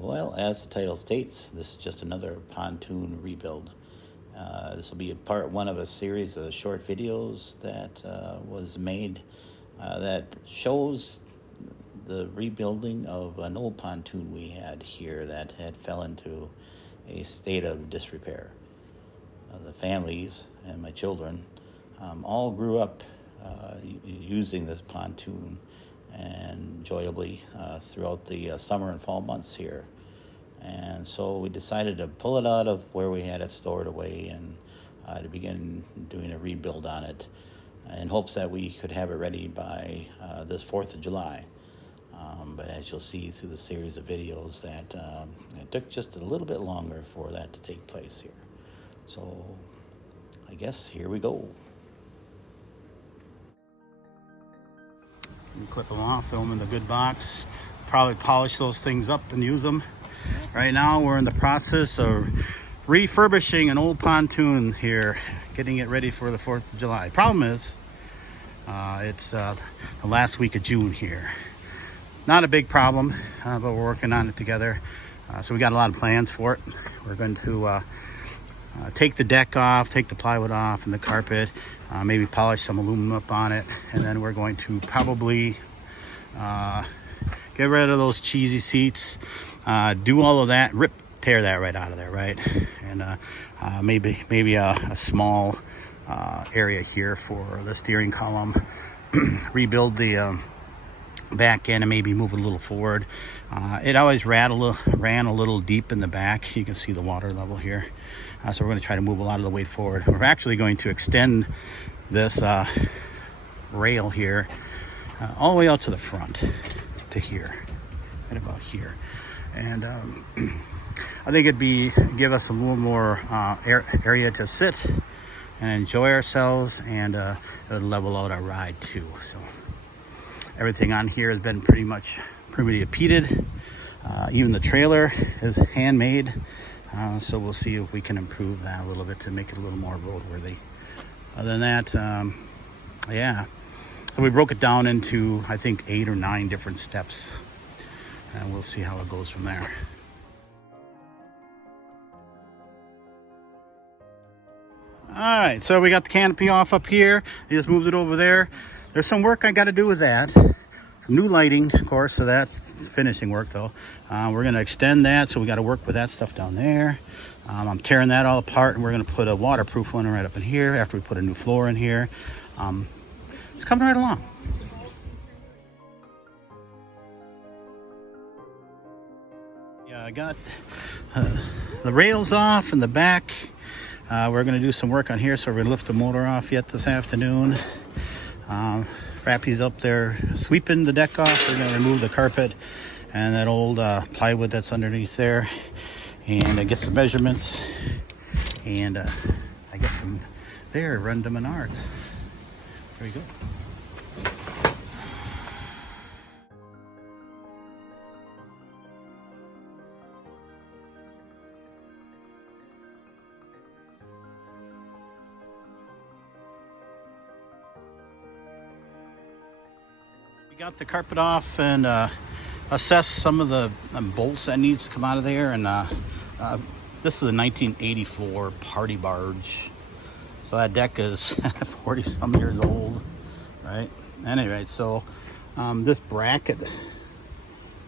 Well, as the title states, this is just another pontoon rebuild. This will be a part one of a series of short videos that was made that shows the rebuilding of an old pontoon we had here that had fell into a state of disrepair. The families and my children all grew up using this pontoon and enjoyably throughout the summer and fall months here. And so we decided to pull it out of where we had it stored away and to begin doing a rebuild on it in hopes that we could have it ready by this 4th of July. But as you'll see through the series of videos, that it took just a little bit longer for that to take place here. So I guess here we go. You clip them off, throw them in the good box, probably polish those things up and use them. Right now we're in the process of refurbishing an old pontoon here, getting it ready for the 4th of July. Problem is, it's the last week of June here. Not a big problem, but we're working on it together. So we got a lot of plans for it. We're going to take the deck off, take the plywood off and the carpet, maybe polish some aluminum up on it, and then we're going to probably get rid of those cheesy seats, do all of that, tear that right out of there, right? And maybe a small area here for the steering column, rebuild the back end and maybe move it a little forward. It always ran a little deep in the back. You can see the water level here. So we're going to try to move a lot of the weight forward. We're actually going to extend this rail here all the way out to the front to here, right about here. And I think give us a little more area to sit and enjoy ourselves, and it would level out our ride too. So everything on here has been pretty repeated. Even the trailer is handmade. So we'll see if we can improve that a little bit to make it a little more roadworthy. Other than that, yeah. So we broke it down into, I think, 8 or 9 different steps. And we'll see how it goes from there. All right, so we got the canopy off up here. I just moved it over there. There's some work I got to do with that. New lighting, of course, so that's finishing work though. We're going to extend that, so we got to work with that stuff down there. I'm tearing that all apart, and we're going to put a waterproof one right up in here after we put a new floor in here. It's coming right along. Yeah, I got the rails off in the back. We're going to do some work on here, so we're going to lift the motor off yet this afternoon. Rappy's up there sweeping the deck off. We're going to remove the carpet and that old plywood that's underneath there, and get some measurements, and I get them there, run to Menards. There we go. Got the carpet off and assess some of the bolts that needs to come out of there, and this is a 1984 party barge, so that deck is 40 some years old, right? Anyway, so this bracket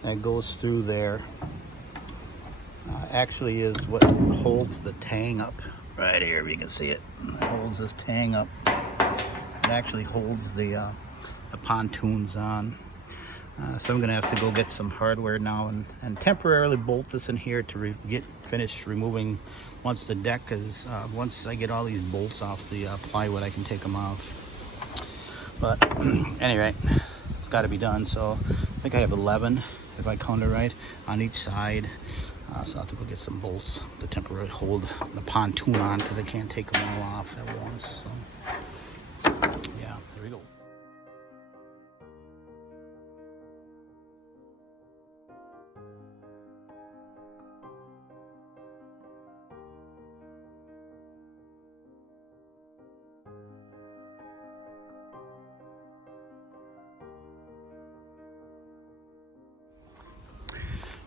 that goes through there actually is what holds the tang up right here. You can see it. It holds this tang up. It actually holds the pontoons on. So I'm gonna have to go get some hardware now and temporarily bolt this in here to get finished removing. Once the deck is, once I get all these bolts off the plywood, I can take them off. But anyway, it's got to be done. So I think I have 11, if I count it right, on each side. So I'll have to go get some bolts to temporarily hold the pontoon on, because I can't take them all off at once. So yeah, there we go.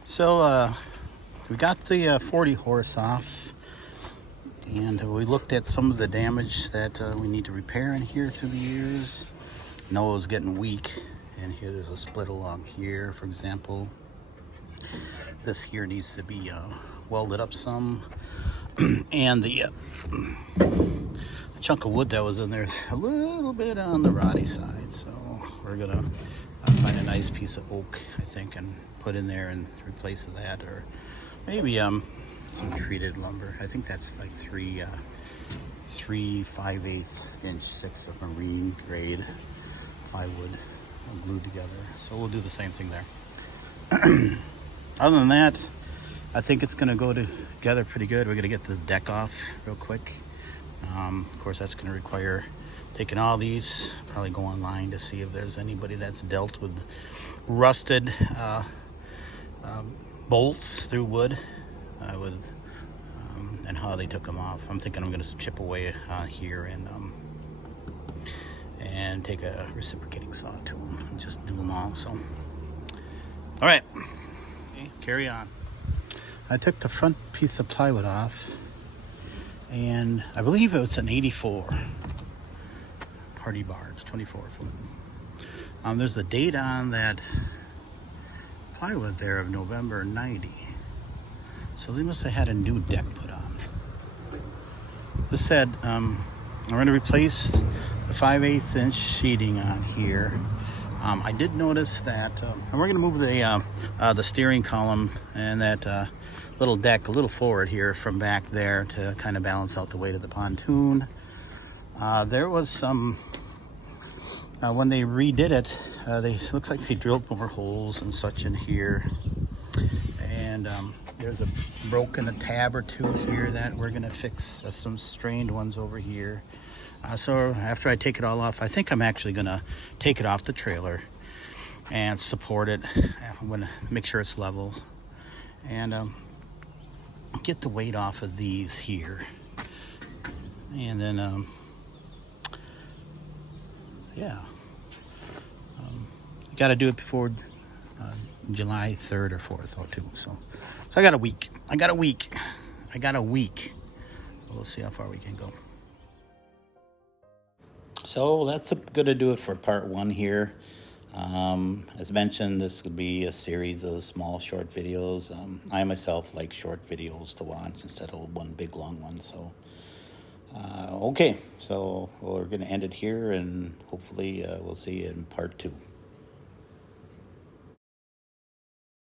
So we got the 40 horse off, and we looked at some of the damage that we need to repair in here through the years. Noah's getting weak, and here there's a split along here, for example. This here needs to be welded up some, and the chunk of wood that was in there is a little bit on the rotty side, so we're gonna find a nice piece of oak, I think, and put in there and replace that, or maybe some treated lumber. I think that's like three 5/8 inch 6 of marine grade plywood glued together. So we'll do the same thing there. Other than that, I think it's gonna go together pretty good. We're gonna get this deck off real quick. Of course, that's gonna require taking all these, probably go online to see if there's anybody that's dealt with rusted bolts through wood and how they took them off. I'm thinking I'm gonna chip away here and take a reciprocating saw to them and just do them all. So, all right, okay, carry on. I took the front piece of plywood off, and I believe it's an 84 party barge, 24 foot. There's a date on that plywood there of November 90. So they must have had a new deck put on. This said, I'm going to replace the 5/8 inch sheeting on here. I did notice that, and we're going to move the steering column and that little deck a little forward here from back there to kind of balance out the weight of the pontoon. There was some, when they redid it, they looked like they drilled more holes and such in here. And there's a broken tab or two here that we're gonna fix, some strained ones over here. So after I take it all off, I think I'm actually gonna take it off the trailer and support it. I'm gonna make sure it's level and get the weight off of these here. And then, yeah, got to do it before July 3rd or 4th or 2. So I got a week. We'll see how far we can go. So that's going to do it for part 1 here. As mentioned, this would be a series of small short videos. I myself like short videos to watch instead of one big long one. So okay, so we're going to end it here, and hopefully we'll see you in part 2.